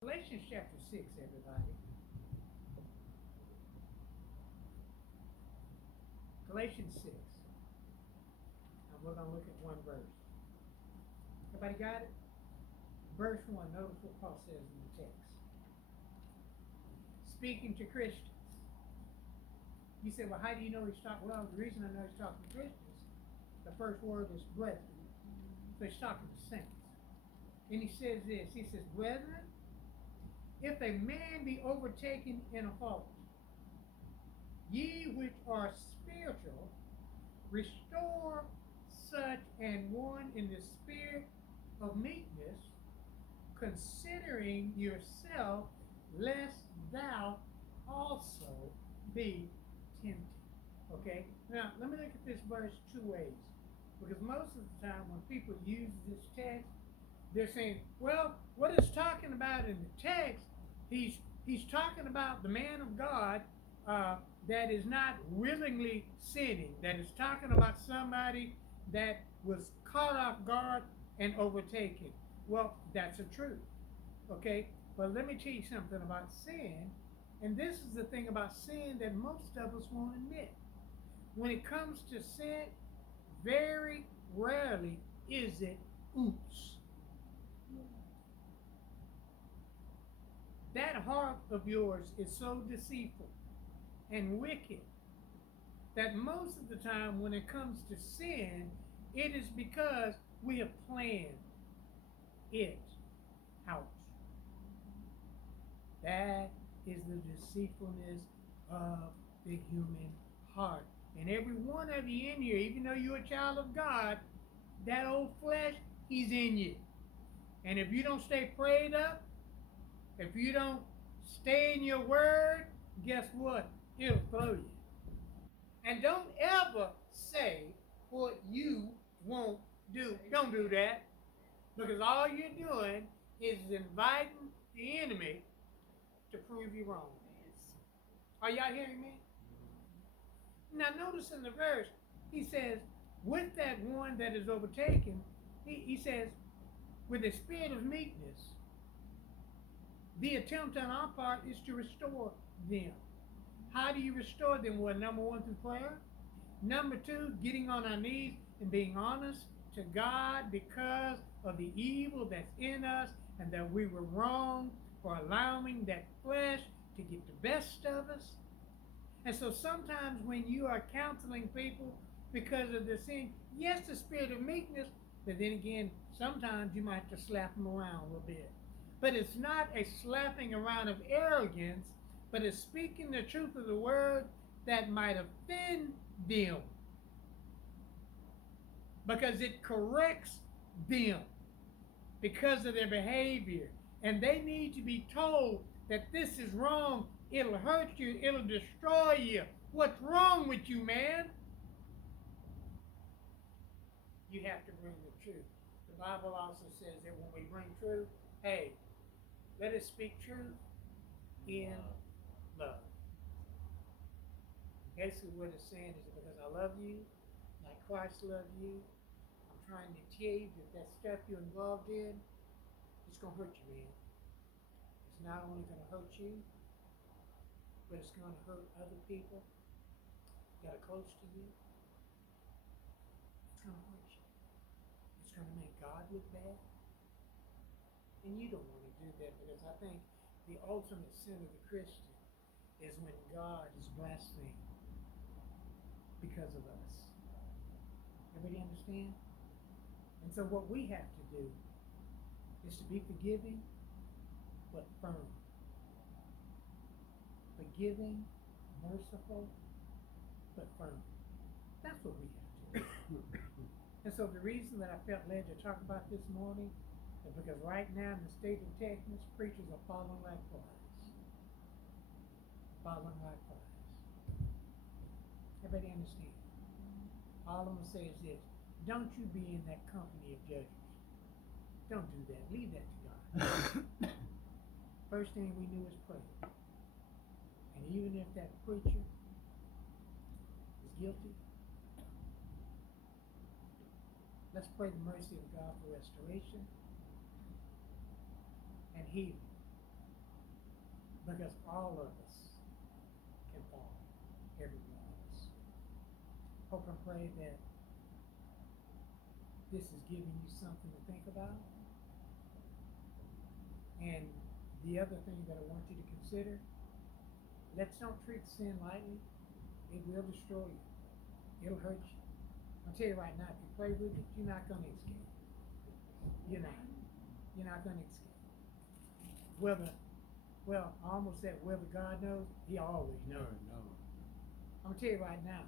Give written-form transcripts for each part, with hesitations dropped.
Galatians chapter 6, everybody. Galatians 6. And we're going to look at one verse. Everybody got it? Verse 1. Notice what Paul says in the text. Speaking to Christians. You say, well, how do you know he's talking? Well, the reason I know he's talking to Christians, the first word is brethren. So he's talking to saints. And he says this. He says, brethren, if a man be overtaken in a fault, ye which are spiritual, restore such an one in the spirit of meekness, considering yourself, lest thou also be tempted. Okay? Now, let me look at this verse two ways. Because most of the time when people use this text, they're saying, well, what it's talking about in the text, he's talking about the man of God that is not willingly sinning, that is talking about somebody that was caught off guard and overtaken. Well, that's the truth. Okay? But let me tell you something about sin. And this is the thing about sin that most of us won't admit. When it comes to sin, very rarely is it oops. That heart of yours is so deceitful and wicked that most of the time when it comes to sin, it is because we have planned it out. That is the deceitfulness of the human heart. And every one of you in here, even though you're a child of God, that old flesh, he's in you. And if you don't stay prayed up, if you don't stay in your word, guess what? It'll throw you. And don't ever say what you won't do. Don't do that. Because all you're doing is inviting the enemy to prove you wrong. Are y'all hearing me? Now notice in the verse, he says, with that one that is overtaken, he says, with a spirit of meekness, the attempt on our part is to restore them. How do you restore them? Well, number one, through prayer. Number two, getting on our knees and being honest to God because of the evil that's in us and that we were wrong for allowing that flesh to get the best of us. And so sometimes when you are counseling people because of the sin, yes, the spirit of meekness, but then again, sometimes you might have to slap them around a little bit. But it's not a slapping around of arrogance, but it's speaking the truth of the word that might offend them. Because it corrects them because of their behavior. And they need to be told that this is wrong. It'll hurt you. It'll destroy you. What's wrong with you, man? You have to bring the truth. The Bible also says that when we bring truth, hey, let us speak truth in love. Basically what it's saying is because I love you, like Christ loved you, I'm trying to tell you that that stuff you're involved in, it's going to hurt you, man. It's not only going to hurt you, but it's going to hurt other people that are close to you. It's going to hurt you. It's going to make God look bad. And you don't want to do that because I think the ultimate sin of the Christian is when God is blasphemed because of us. Everybody understand? And so what we have to do is to be forgiving but firm. Forgiving, merciful, but firm. That's what we have to do. And so the reason that I felt led to talk about this morning is because right now in the state of Texas, preachers are falling like flies. Falling like flies. Everybody understand? All I'm going to say is this. Don't you be in that company of judges. Don't do that. Leave that to God. First thing we do is pray. And even if that preacher is guilty, let's pray the mercy of God for restoration and healing. Because all of us can fall, every one of us. Hope and pray that this is giving you something to think about. And the other thing that I want you to consider, let's not treat sin lightly. It will destroy you. It'll hurt you. I'll tell you right now, if you play with it, you're not going to escape. You're not. You're not going to escape. Well, I almost said whether God knows, he always knows. No. I'm going to tell you right now,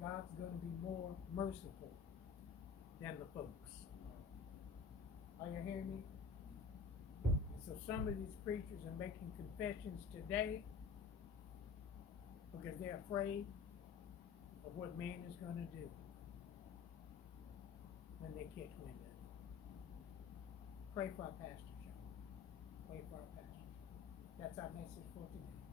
God's going to be more merciful than the folks. Are you hearing me? And so some of these preachers are making confessions today because they're afraid of what man is going to do when they catch wind of it. Pray for our pastors, y'all. Pray for our pastors. That's our message for today.